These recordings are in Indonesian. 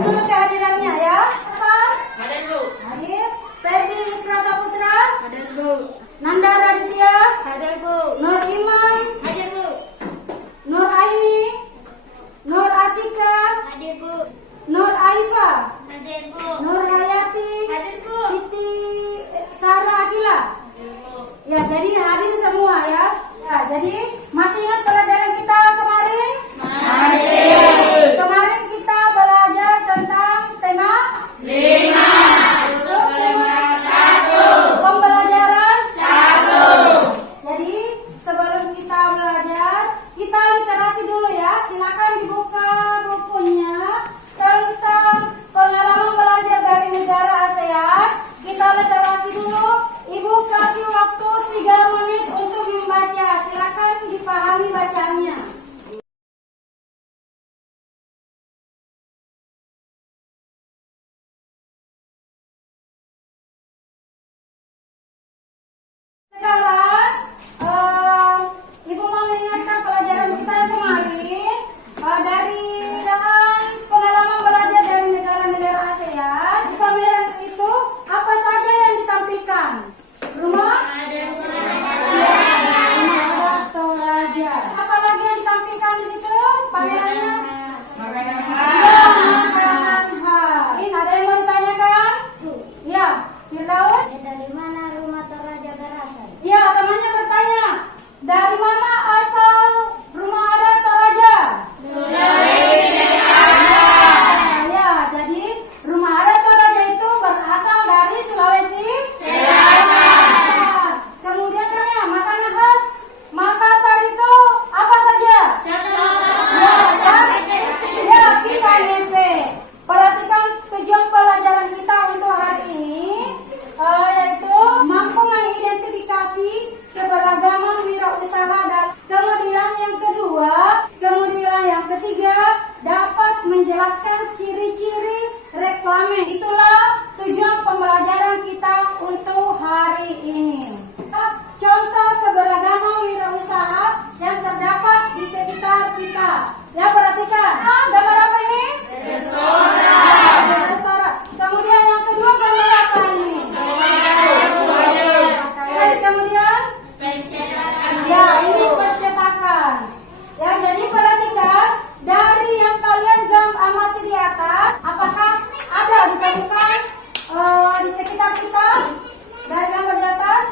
Dulu kehadirannya ya. Apa? Hadir, Bu. Hadir. Ferdi Mitra Saputra. Hadir, Bu. Nanda Raditya. Hadir, Bu. Nur Iman. Hadir, Bu. Nur Aini. Nur Atika. Hadir, Bu. Nur Aifa. Hadir, Bu. Nur Hayati. Hadir, Bu. Siti Sarah Akila. Ya, jadi hadir semua ya. Ya, jadi masih ingat pelajaran kita kemarin? Masih. Kemarin kita belajar tentang tema 5. pembelajaran 1. Jadi sebelum kita belajar, kita literasi dulu ya. Silakan dibuka bukunya tentang pengalaman belajar dari negara ASEAN. Kita literasi dulu. Ibu kasih waktu 3 menit untuk membaca. Silakan dipahami bacaannya. Sekarang Ibu mau mengingatkan pelajaran kita yang kemarin dari dalam pengalaman belajar dari negara-negara ASEAN. Di pameran itu apa saja yang ditampilkan? Rumah Toraja. Apa lagi yang ditampilkan di situ pamerannya? Makanan Makanan khas. Ini ada yang mau ditanyakan? Ya, Firdaus. Dari mana rumah Toraja berasal? Ya, temannya bertanya, dari mana asal rumah adat Toraja? Ya, jadi rumah adat Toraja itu berasal dari Sulawesi Selatan. Kemudian tanya, makanan khas Makassar itu apa saja? Ya, kisah tempe. Perhatikan tujuan pelajaran kita untuk hari ini, yaitu mampu mengidentifikasi keberagaman wirausaha dan kemudian yang ketiga dapat menjelaskan ciri-ciri reklame. Itulah tujuan pembelajaran kita untuk hari ini. Contoh keberagaman wirausaha yang terdapat di sekitar kita. Ya, perhatikan. Gambar apa ini? Restoran. Kemudian yang kedua gambar apa ini? Kemudian ya, ini percetakan. Ya, jadi perhatikan dari yang kalian amati di atas, apakah ada ditemukan di sekitar kita dari gambar di atas?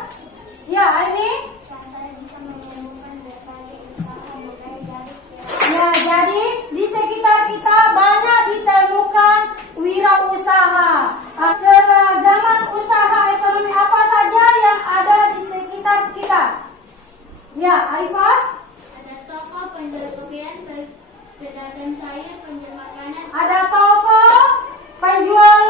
Ya, ini. Ya, jadi di sekitar kita banyak ditemukan wirausaha. Keragaman usaha ekonomi apa saja yang ada di sekitar kita? Ya, Aifah? Ada toko penjual pakaian, pedagang sayur, penjual makanan, Ada toko penjual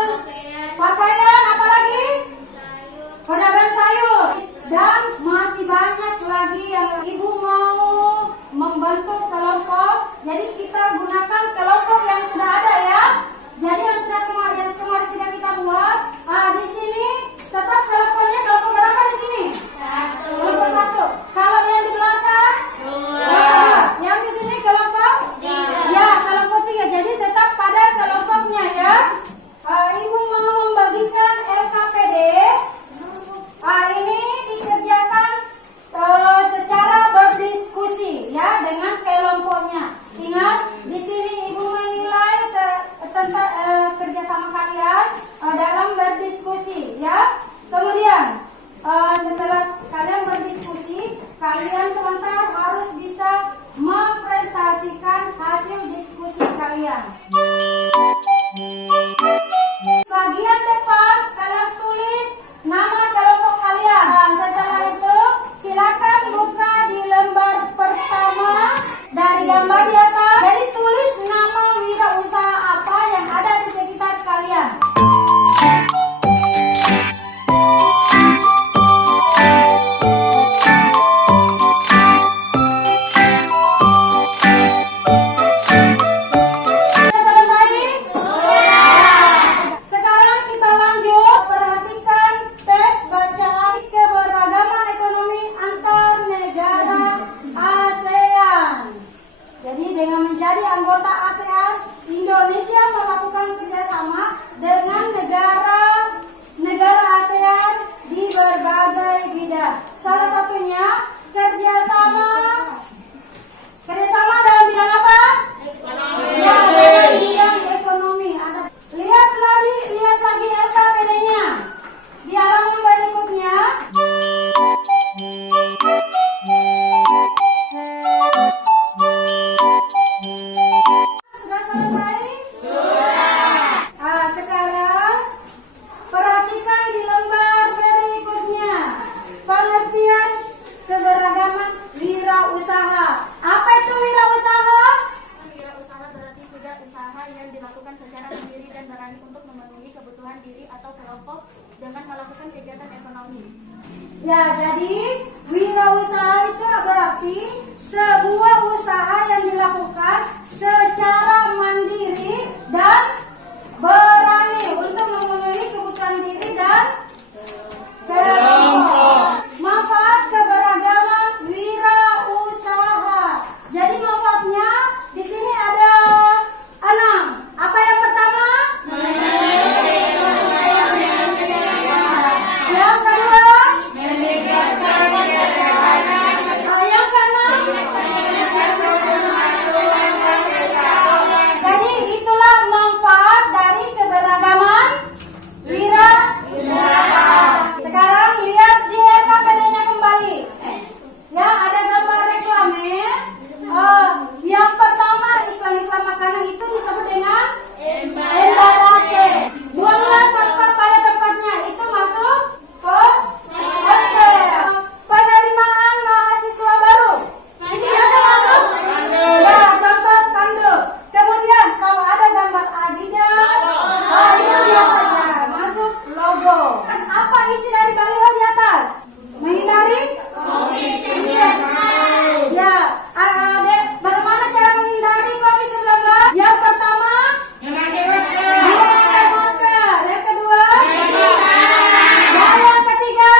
pakaian, apa lagi? sayur. Pedagang sayur. Dan masih banyak lagi yang ibu mau membentuk kelompok. Jadi kita gunakan kelompok yang sudah ada ya. Jadi yang kemarin sudah kita buat. Di sini tetap kelompoknya kelompok berapa di sini? Kelompok 1. Kalau yang di belakang? 2. Yang di sini kelompok? 3. Ya, kelompok 3. Jadi tetap pada kelompoknya ya. Ibu mau membagikan LKPD. Ini dikerjakan secara berdiskusi ya dengan kelompoknya. Ingat, di sini ibu menilai tentang kerjasama kalian dalam berdiskusi ya. Kemudian setelah kalian berdiskusi, kalian sebentar harus bisa mempresentasikan hasil diskusi kalian. Bagian depan kalian tulis nama kelompok kalian. Nah, setelah itu silakan buka di lembar pertama dari gambar di atas. Jadi tulis nama wirausaha apa yang ada di sekitar kalian. Indonesia melakukan kerja Ya, jadi wirausaha itu berarti sebuah usaha yang dilakukan secara mandiri dan berani untuk memenuhi kebutuhan diri dan kelompok. Manfaat keberagaman wirausaha. Jadi manfaatnya di sini ada 6. Apa yang pertama? Yang kedua? Yang keenam? Jadi itulah manfaat dari keberagaman wirausaha. Sekarang lihat di LKPD-nya kembali. Ya, ada gambar reklame. Yang pertama, iklan-iklan makanan itu disebut dengan embalase. Buanglah sampah pada tempatnya. Itu masuk poster. Penerimaan mahasiswa baru. Ini biasa masuk? Ya, contoh spanduk. Kemudian kalau ada gambar Adidas, itu biasanya masuk logo. Apa isi dari baliho di atas? Menghindari COVID-19. Ya, Dek, bagaimana cara menghindari COVID-19? Yang pertama, memakai masker. Yang kedua, yang ketiga,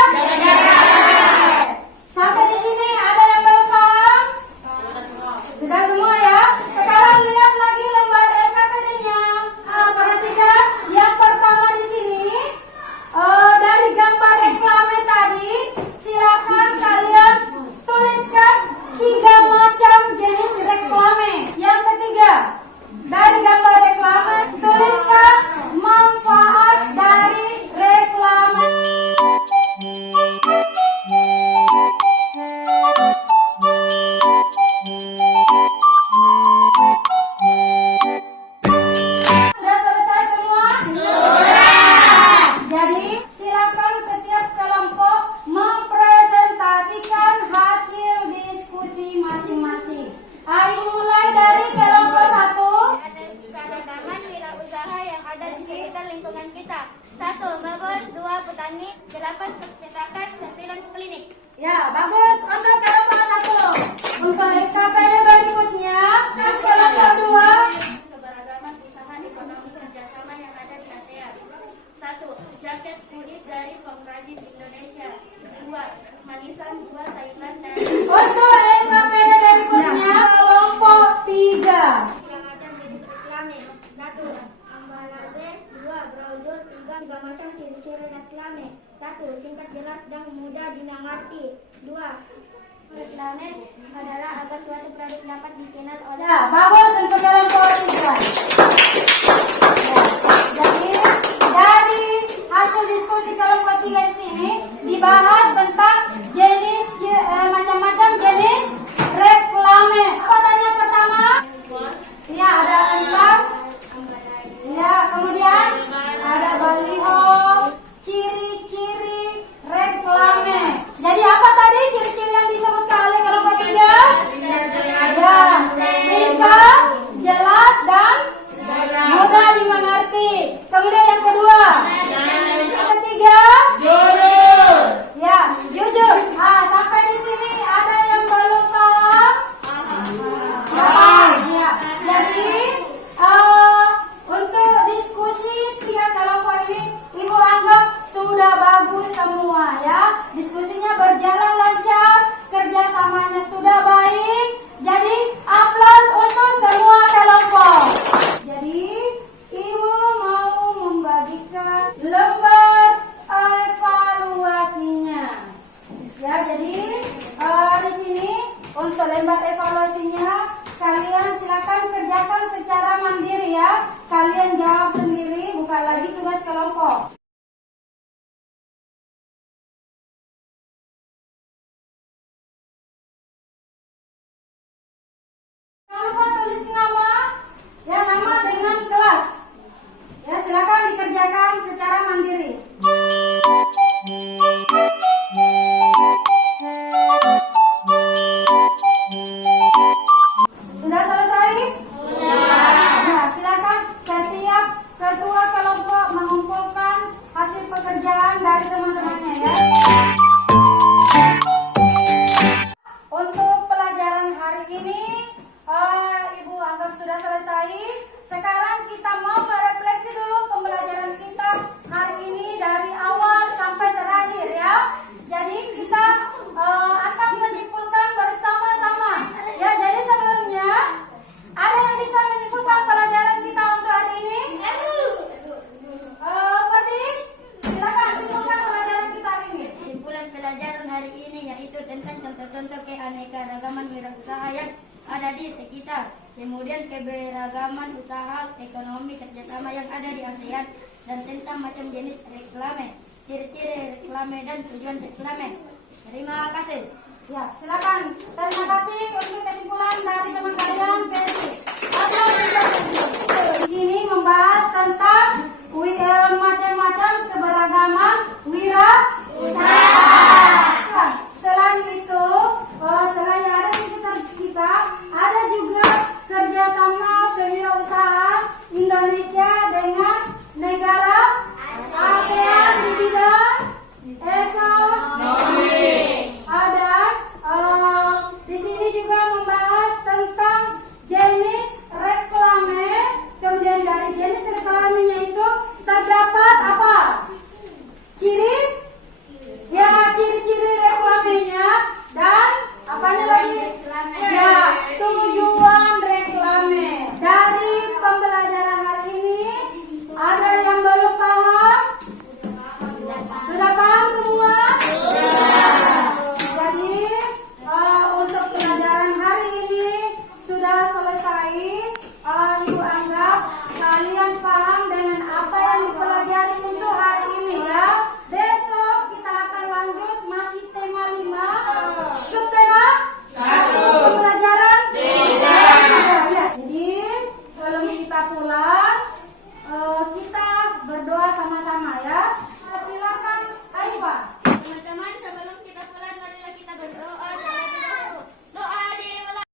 sampai di sini ada yang belum paham? Sudah semua ya? Sekarang lihat lagi lembar LKPD-nya. Perhatikan yang pertama di sini. Dari gambar reklame tadi, silakan kalian tuliskan 3 macam jenis reklame. Yang ketiga, dari gambar reklame tuliskan manfaat dari reklame. Sudah selesai semua? Jadi silakan setiap kelompok mempresentasikan hasil diskusi masing-masing. Ayo mulai dari kelompok 1. Ada keragaman wirausaha yang ada di sekitar lingkungan kita. 1. Mebel, 2. Petani, 8. Percetakan, 9. Klinik. Ya, bagus untuk kelompok 1. Untuk LKPD berikutnya, kelompok 2. Keberagaman usaha ekonomi kerjasama yang ada di ASEAN. 1. Jaket kulit dari pengrajin Indonesia. 2. Manisan buah Thailand dari Untuk LKPD berikutnya, kelompok 3. yang macam jenis reklame. 1. Ambalase. 2. Brosur. 3 macam ciri-ciri reklame. 1. Singkat, jelas, dan mudah dimengerti. 2. Reklame adalah agar suatu produk dapat dikenal oleh Ya, bagus untuk kelompok 3. Jadi dari hasil diskusi kelompok 3 di sini dibahas tentang jenis macam-macam jenis reklame. Apa tadi yang pertama? Ya, ada entah. Ya, kemudian ada baliho, ciri-ciri reklame. Jadi apa tadi ciri-ciri yang disebutkan oleh kelompok 3? Ya, singkat, keberagaman usaha ekonomi kerjasama yang ada di ASEAN dan tentang macam jenis reklame, ciri-ciri reklame dan tujuan reklame. Terima kasih. Ya, silakan. Terima kasih untuk kesimpulan dari teman kalian versi. Di sini membahas tentang macam-macam keberagaman wirausaha. Selain itu, selain yang ada di sekitar kita, ada juga kerjasama kewirausahaan Indonesia dengan negara ASEAN di bidang ekonomi. Ada di sini juga membahas tentang jenis reklame. Kemudian dari jenis reklamenya itu terdapat apa? Ciri-ciri reklamenya dan apanya lagi? Ya, tujuan reklame. Dari pembelajaran hari ini ada yang belum paham? Sudah paham semua? Jadi untuk pelajaran hari ini sudah selesai. Ibu anggap kalian paham dengan apa yang dipelajari untuk hari ini ya. Besok kita akan lanjut masih tema 5. Subtema 1. Pembelajaran 3. Ya. Jadi sebelum kita pulang kita berdoa sama-sama ya. Silakan Aifah. Teman-teman, sebelum kita pulang, marilah kita berdoa terlebih dahulu. Doa dimulai.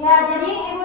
Ya, jadi